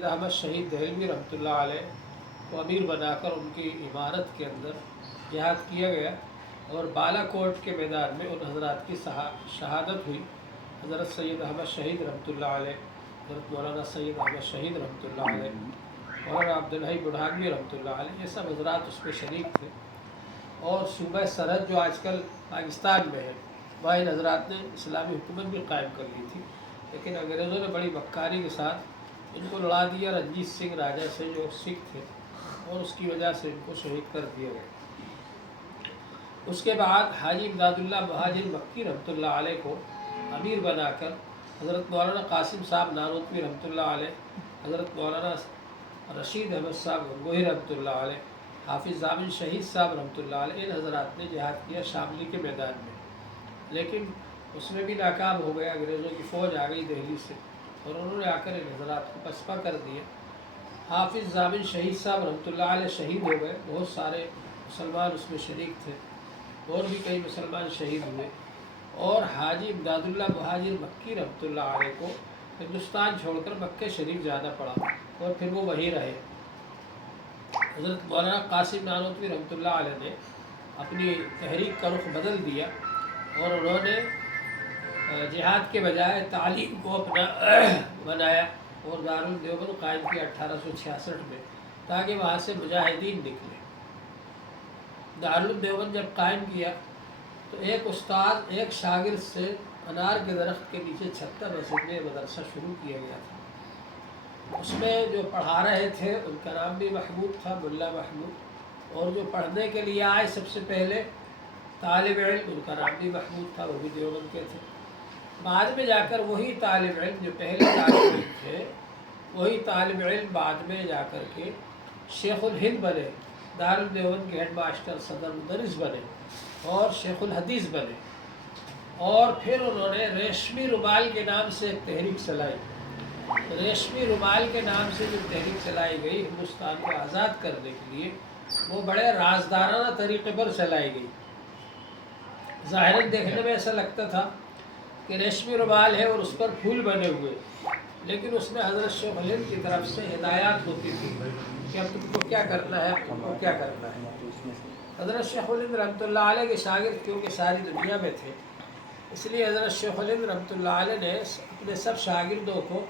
سید احمد شہید دہلوی رحمۃ اللہ علیہ کو امیر بنا کر ان کی عمارت کے اندر جہاد کیا گیا، اور بالا کوٹ کے میدان میں ان حضرات کی شہادت ہوئی۔ حضرت سید احمد شہید رحمۃ اللہ علیہ، حضرت مولانا سید احمد شہید رحمۃ اللہ علیہ، مولانا عبدالحی بڑھانوی رحمۃ اللہ علیہ، یہ سب حضرات اس میں شریک تھے۔ اور صوبہ سرحد جو آج کل پاکستان میں ہے، وہاں ان حضرات نے اسلامی حکومت بھی قائم کر لی تھی، لیکن انگریزوں نے بڑی مکاری کے ساتھ ان کو لڑا دیا رنجیت سنگھ راجہ سے، جو سکھ تھے، اور اس کی وجہ سے ان کو شہید کر دیا گیا۔ اس کے بعد حاجی امداد اللہ مہاجر مکی رحمۃ اللہ علیہ کو امیر بنا کر حضرت مولانا قاسم صاحب نانوتوی رحمۃ اللہ علیہ، حضرت مولانا رشید احمد صاحب گنگوہی رحمۃ اللہ علیہ، حافظ ضامن شہید صاحب رحمۃ اللہ علیہ، ان حضرات نے جہاد کیا شاملی کے میدان میں، لیکن اس میں بھی ناکام ہو گیا۔ انگریزوں کی فوج آ گئی دہلی سے، اور انہوں نے آ کر ان حضرات کو پسپا کر دیا۔ حافظ ضامن شہید صاحب رحمۃ اللہ علیہ شہید ہو گئے، بہت سارے مسلمان اس میں شریک تھے، اور بھی کئی مسلمان شہید ہوئے۔ اور حاجی امداد اللہ مہاجر مکی رحمۃ اللہ علیہ کو ہندوستان چھوڑ کر مکہ شریف جانا پڑا، اور پھر وہ وہیں رہے۔ حضرت مولانا قاسم نانوتوی رحمۃ اللہ علیہ نے اپنی تحریک کا رخ بدل دیا، اور انہوں نے جہاد کے بجائے تعلیم کو اپنا بنایا، اور دارالدیوبند قائم کیا 1866 میں، تاکہ وہاں سے مجاہدین نکلے۔ دارالدیوبند جب قائم کیا تو ایک استاد ایک شاگرد سے انار کے درخت کے نیچے چھتر مسجد میں مدرسہ شروع کیا گیا تھا۔ اس میں جو پڑھا رہے تھے ان کا نام بھی محمود تھا، ملا محمود، اور جو پڑھنے کے لیے آئے سب سے پہلے طالب علم، ان کا نام بھی محمود تھا، وہ بھی دیوبند کے تھے۔ بعد میں جا کر وہی طالب علم جو پہلے طالب علم تھے، وہی طالب علم بعد میں جا کر کے شیخ الہند بنے، دارالدیوبند کے ہیڈ ماسٹر صدر مدرس بنے، اور شیخ الحدیث بنے۔ اور پھر انہوں نے ریشمی رومال کے نام سے ایک تحریک چلائی۔ ریشمی رومال کے نام سے جو تحریک چلائی گئی ہندوستان کو آزاد کرنے کے لیے، وہ بڑے رازدارانہ طریقے پر چلائی گئی۔ ظاہراً دیکھنے میں ایسا لگتا تھا کہ ریشمی رومال ہے اور اس پر پھول بنے ہوئے، لیکن اس میں حضرت شیخ الہند کی طرف سے ہدایات ہوتی تھی کہ اب تم کو کیا کرنا ہے، تم کو کیا کرنا ہے۔ حضرت شیخ الہند رحمۃ اللہ علیہ کے شاگرد کیونکہ ساری دنیا میں تھے، اس لیے حضرت شیخ الہند رحمۃ اللہ علیہ نے اپنے سب شاگردوں کو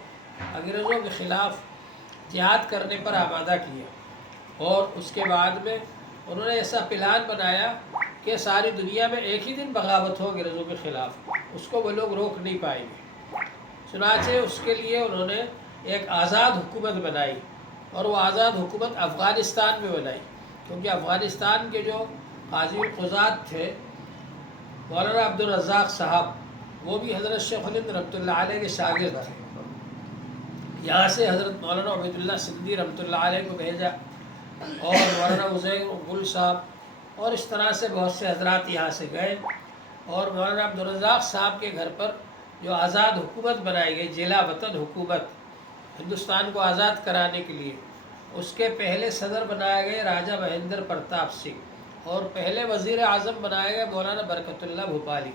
انگریزوں کے خلاف جہاد کرنے پر آمادہ کیا، اور اس کے بعد میں انہوں نے ایسا پلان بنایا کہ ساری دنیا میں ایک ہی دن بغاوت ہو انگریزوں کے خلاف، اس کو وہ لوگ روک نہیں پائیں گے۔ چنانچہ اس کے لیے انہوں نے ایک آزاد حکومت بنائی، اور وہ آزاد حکومت افغانستان میں بنائی، کیونکہ افغانستان کے جو قاضی القضات تھے مولانا عبدالرزاق صاحب، وہ بھی حضرت شیخ الہند رحمۃ اللہ علیہ کے شاگرد تھے۔ یہاں سے حضرت مولانا عبید اللہ سندھی رحمۃ اللہ علیہ کو بھیجا، اور مولانا عزیر گل صاحب، اور اس طرح سے بہت سے حضرات یہاں سے گئے، اور مولانا عبدالرزاق صاحب کے گھر پر جو آزاد حکومت بنائی گئی، جلا وطن حکومت، ہندوستان کو آزاد کرانے کے لیے، اس کے پہلے صدر بنائے گئے راجہ مہندر پرتاپ سنگھ، اور پہلے وزیر اعظم بنائے گئے مولانا برکت اللہ بھوپالی۔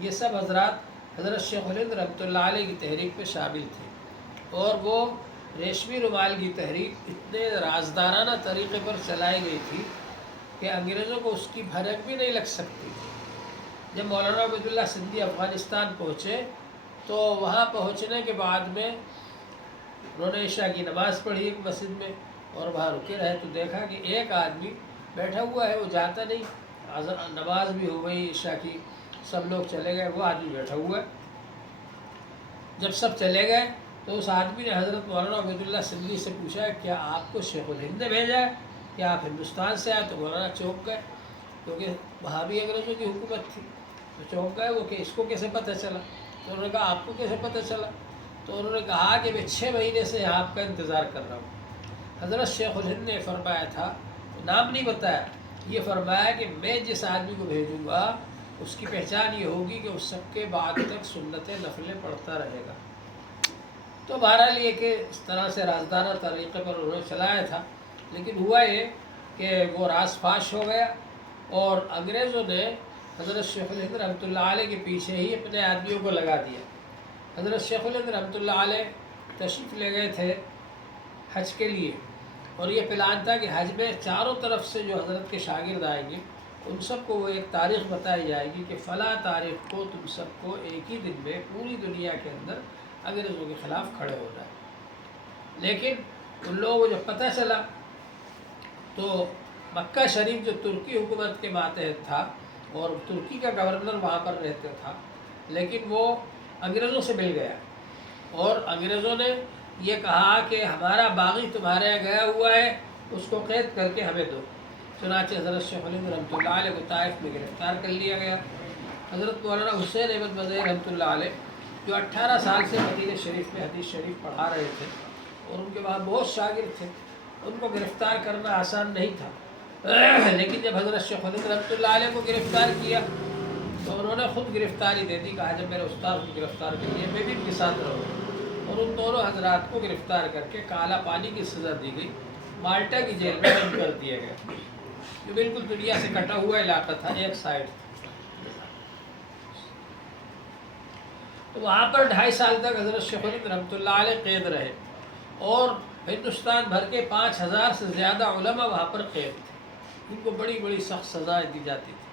یہ سب حضرات حضرت شیخ الہند رحمۃ اللہ علیہ کی تحریک میں شامل تھے، اور وہ ریشمی رومال کی تحریک اتنے رازدارانہ طریقے پر چلائی گئی تھی کہ انگریزوں کو اس کی بھنک بھی نہیں لگ سکتی۔ جب مولانا عبید اللہ سندھی افغانستان پہنچے تو وہاں پہنچنے کے بعد میں انہوں نے عشاء کی نماز پڑھی ایک مسجد میں، اور وہاں رکے رہے تو دیکھا کہ ایک آدمی بیٹھا ہوا ہے، وہ جاتا نہیں، نماز بھی ہو گئی عشاء کی، سب لوگ چلے گئے، وہ آدمی بیٹھا ہوا ہے۔ جب سب چلے گئے تو اس آدمی نے حضرت مولانا عبید اللہ سندھی سے پوچھا کیا آپ کو شیخ الہند نے بھیجا ہے، کیا آپ ہندوستان سے آئے؟ تو مولانا چونک گئے، کیونکہ وہاں بھی انگریزوں کی حکومت تھی، تو چونک گئے وہ کہ اس کو کیسے پتہ چلا؟ تو انہوں نے کہا آپ کو کیسے پتہ چلا؟ تو انہوں نے کہا کہ میں 6 مہینے سے آپ کا انتظار کر رہا ہوں۔ حضرت شیخ الہند نے فرمایا تھا، نام نہیں بتایا، یہ فرمایا کہ میں جس آدمی کو بھیجوں گا اس کی پہچان یہ ہوگی کہ اس سب کے بعد تک سنت نفلیں پڑھتا رہے گا۔ تو بہرحال یہ کہ اس طرح سے رازدارہ طریقے پر انہوں نے چلایا تھا، لیکن ہوا یہ کہ وہ راز فاش ہو گیا، اور انگریزوں نے حضرت شیخ الہند رحمۃ اللہ علیہ کے پیچھے ہی اپنے آدمیوں کو لگا دیا۔ حضرت شیخ الہند رحمۃ اللہ علیہ تشریف لے گئے تھے حج کے لیے، اور یہ پلان تھا کہ حج میں چاروں طرف سے جو حضرت کے شاگرد آئیں گے ان سب کو وہ ایک تاریخ بتائی جائے گی کہ فلاں تاریخ کو تم سب کو ایک ہی دن میں پوری دنیا کے اندر انگریزوں کے خلاف کھڑے ہونا ہے۔ لیکن ان لوگوں کو جب پتہ چلا تو مکہ شریف جو ترکی حکومت کے ماتحت تھا اور ترکی کا گورنر وہاں پر رہتا تھا، لیکن وہ انگریزوں سے مل گیا اور انگریزوں نے یہ کہا کہ ہمارا باغی تمہارے یہاں گیا ہوا ہے، اس کو قید کر کے ہمیں دو۔ چنانچہ حضرت شیخ الہند رحمۃ اللہ علیہ کو طائف میں گرفتار کر لیا گیا۔ حضرت مولانا حسین احمد مدنی رحمۃ اللہ علیہ جو 18 سال سے مدینہ شریف میں حدیث شریف پڑھا رہے تھے اور ان کے وہاں بہت شاگرد تھے، ان کو گرفتار کرنا آسان نہیں تھا، لیکن جب حضرت شیخ الہند رحمۃ اللہ علیہ کو گرفتار کیا تو انہوں نے خود گرفتاری دے دی، کہا جب میرے استاد کو گرفتار کر لیا میں بھی ان کے ساتھ رہوں، اور ان دونوں حضرات کو گرفتار کر کے کالا پانی کی سزا دی گئی، مالٹا کی جیل میں بند کر دیا گیا، جو بالکل دنیا سے کٹا ہوا علاقہ تھا، ایک سائڈ۔ تو وہاں پر 2.5 سال تک حضرت شیخ الہند رحمۃ اللہ علیہ قید رہے، اور ہندوستان بھر کے 5000 سے زیادہ علماء وہاں پر قید تھے، ان کو بڑی بڑی سخت سزائیں دی جاتی تھی۔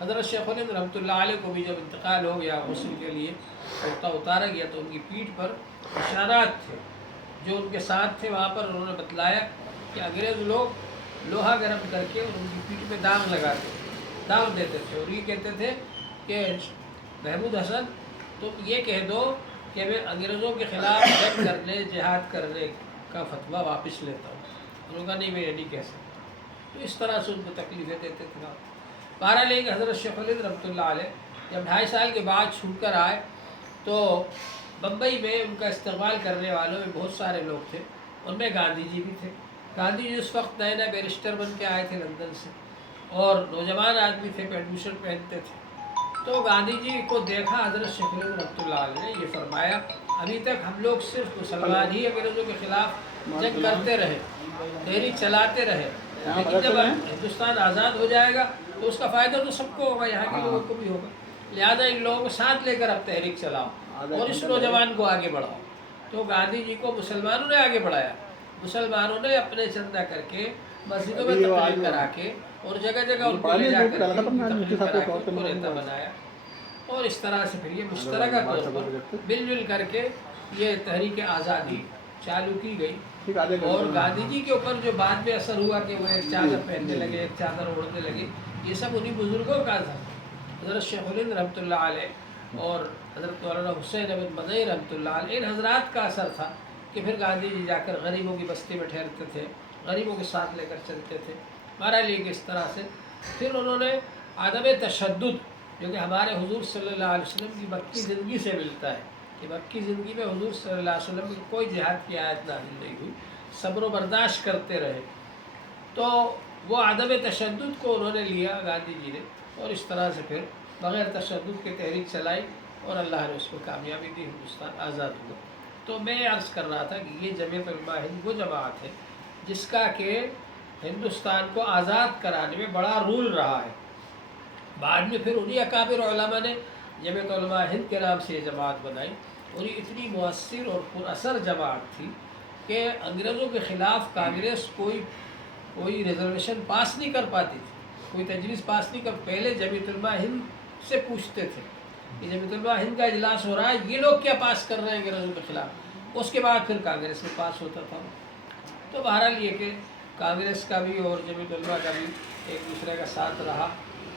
حضرت شیخ الہند رحمۃ اللہ علیہ کو بھی جب انتقال ہو گیا، غسل کے لیے کرتا اتارا گیا، تو ان کی پیٹھ پر نشانات تھے، جو ان کے ساتھ تھے وہاں پر انہوں نے بتلایا کہ انگریز لوگ لوہا گرم کر کے ان کی پیٹھ میں داغ لگاتے داغ دیتے تھے، اور یہ کہتے تھے کہ محمود حسن تم یہ کہہ دو کہ میں انگریزوں کے خلاف جنگ کرنے جہاد کرنے کا فتویٰ واپس لیتا ہوں۔ انہوں نے کہا نہیں، میں یہ نہیں کہہ سکتا، تو اس طرح سے ان کو تکلیفیں دیتے تھے۔ بہرحال ایک حضرت شیخ الہند رحمۃ اللہ علیہ جب 2.5 سال کے بعد چھوٹ کر آئے تو بمبئی میں ان کا استقبال کرنے والوں میں بہت سارے لوگ تھے، ان میں گاندھی جی بھی تھے۔ گاندھی جی اس وقت نئے نئے بیرسٹر بن کے آئے تھے لندن سے، اور نوجوان آدمی تھے، پیڈوشن پہنتے تھے۔ تو گاندھی جی کو دیکھا حضرت شیخ الہند رحمۃ اللہ علیہ نے یہ فرمایا ابھی تک ہم لوگ صرف مسلمان ہی انگریزوں کے خلاف جنگ کرتے رہے، تحریک چلاتے رہے، لیکن جب ہندوستان آزاد ہو جائے گا تو اس کا فائدہ تو سب کو ہوگا، یہاں کے لوگوں کو بھی ہوگا، لہٰذا ان لوگوں کو ساتھ لے کر اب تحریک چلاؤ اور اس نوجوان کو آگے بڑھاؤ۔ تو گاندھی جی کو مسلمانوں نے آگے بڑھایا، مسلمانوں نے اپنے چندہ کر کے مسجدوں میں تقریر کرا کے اور جگہ جگہ ان کو لے جا کر کے تقریر کرا کے ان کو نیتا بنایا، اور اس طرح سے پھر یہ مشترکہ طور پر مل جل کر کے یہ تحریک آزادی چالو کی گئی۔ اور گاندھی جی کے اوپر جو بعد میں اثر ہوا کہ وہ ایک چادر پہننے لگے، ایک چادر اوڑھنے لگے، یہ سب انہی بزرگوں کا تھا، حضرت شیخ الہند رحمۃ اللہ علیہ اور حضرت مولانا حسین احمد مدنی رحمۃ اللہ علیہ، ان حضرات کا اثر تھا کہ پھر گاندھی جی جا کر غریبوں کی بستی میں ٹھہرتے تھے، غریبوں کے ساتھ لے کر چلتے تھے۔ بہرحال یہ کہ اس طرح سے پھر انہوں نے عدم تشدد، جو کہ ہمارے حضور صلی اللہ علیہ وسلم کی مکی زندگی سے ملتا ہے کہ مکی زندگی میں حضور صلی اللہ علیہ وسلم کی کوئی جہاد کی آیت نازل نہیں ہوئی، صبر و برداشت کرتے رہے، تو وہ عدم تشدد کو انہوں نے لیا گاندھی جی نے، اور اس طرح سے پھر بغیر تشدد کے تحریک چلائی اور اللہ نے اس کو کامیابی دی، ہندوستان آزاد ہوا۔ تو میں عرض کر رہا تھا کہ یہ جمعیت علماء ہند وہ جماعت ہے جس کا کہ ہندوستان کو آزاد کرانے میں بڑا رول رہا ہے۔ بعد میں پھر انہی اکابر علماء نے جمعیت علماء ہند کے نام سے یہ جماعت بنائی، اور یہ اتنی مؤثر اور پر اثر جماعت تھی کہ انگریزوں کے خلاف کانگریس کوئی ریزرویشن پاس نہیں کر پاتی تھی، کوئی تجویز پاس نہیں کر، پہلے جمعیت علماء ہند سے پوچھتے تھے کہ جمعیت علماء ہند کا اجلاس ہو رہا ہے، یہ لوگ کیا پاس کر رہے ہیں انگریزوں کے خلاف، اس کے بعد پھر کانگریس میں پاس ہوتا تھا۔ تو بہرحال یہ کہ کانگریس کا بھی اور جمعیت علماء کا بھی ایک دوسرے کا ساتھ رہا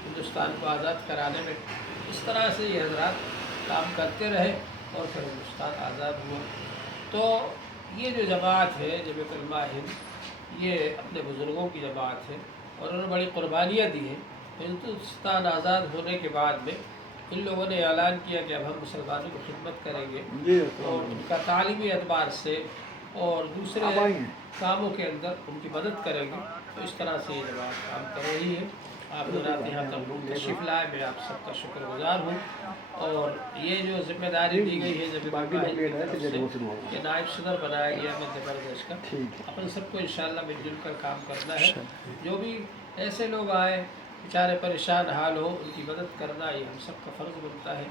ہندوستان کو آزاد کرانے میں، اس طرح سے یہ حضرات کام کرتے رہے اور پھر ہندوستان آزاد ہوا۔ تو یہ جو جماعت ہے جمعیت علماء ہند، یہ اپنے بزرگوں کی جماعت ہے، اور انہوں نے بڑی قربانیاں دی ہیں۔ ہندوستان آزاد ہونے کے بعد میں ان لوگوں نے اعلان کیا کہ اب ہم مسلمانوں کی خدمت کریں گے اور ان کا تعلیمی اعتبار سے اور دوسرے کاموں کے اندر ان کی مدد کریں گے۔ تو اس طرح سے یہ جماعت کام کر رہی ہے۔ آپ حضرات یہاں تک تشریف لائے، میں آپ سب کا شکر گزار ہوں، اور یہ جو ذمہ داری دی گئی ہے جب کہ نائب صدر بنایا گیا مدھیہ پردیش کا، اپن سب کو انشاءاللہ مل جل کر کام کرنا ہے۔ جو بھی ایسے لوگ آئے بیچارے پریشان حال ہو، ان کی مدد کرنا یہ ہم سب کا فرض بنتا ہے۔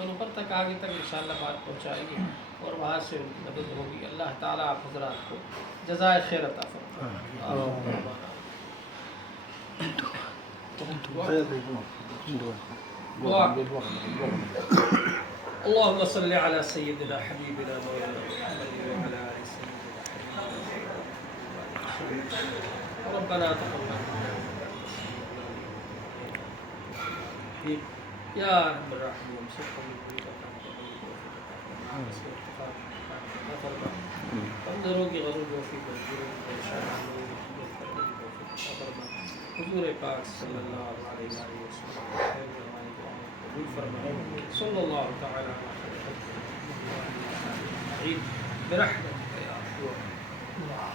تو اوپر تک آگے تک انشاءاللہ بات پہنچائیں گے اور وہاں سے ان کی مدد ہوگی. اللہ تعالیٰ آپ حضرات کو جزائے خیر عطا فرمائے. اللهم صل على سيدنا حبيبنا مولانا محمد وعلى آل سيدنا محمد. ربنا تقبل يا رب الراحمين انظروا کی غروب و فی حضور پاک صلی اللہ علیہ وسلم صلی اللہ تعالی علیہ وسلم برحمتک یا